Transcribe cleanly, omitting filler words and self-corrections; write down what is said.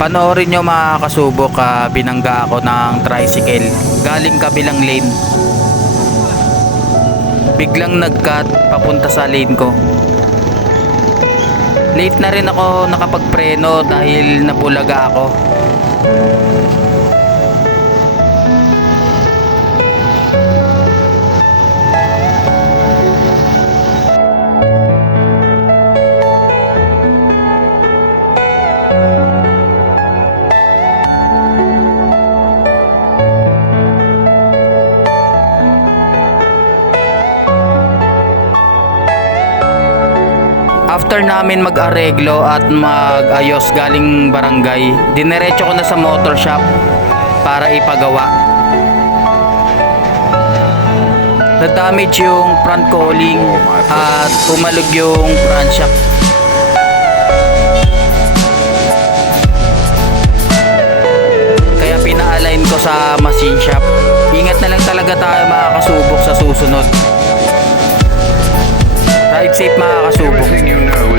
Panoorin nyo mga kasubok, binangga ako ng tricycle galing kabilang lane. Biglang nag-cut papunta sa lane ko. Late na rin ako nakapagpreno dahil nabulaga ako. After namin mag-areglo at mag-ayos galing barangay, dinerecho ko na sa motor shop para ipagawa. Na-damage yung front cowling at pumalog yung front shock. Kaya pina-align ko sa machine shop. Ingat na lang talaga tayo mga kasubok sa susunod. Ride safe mga kasubok. Everything you know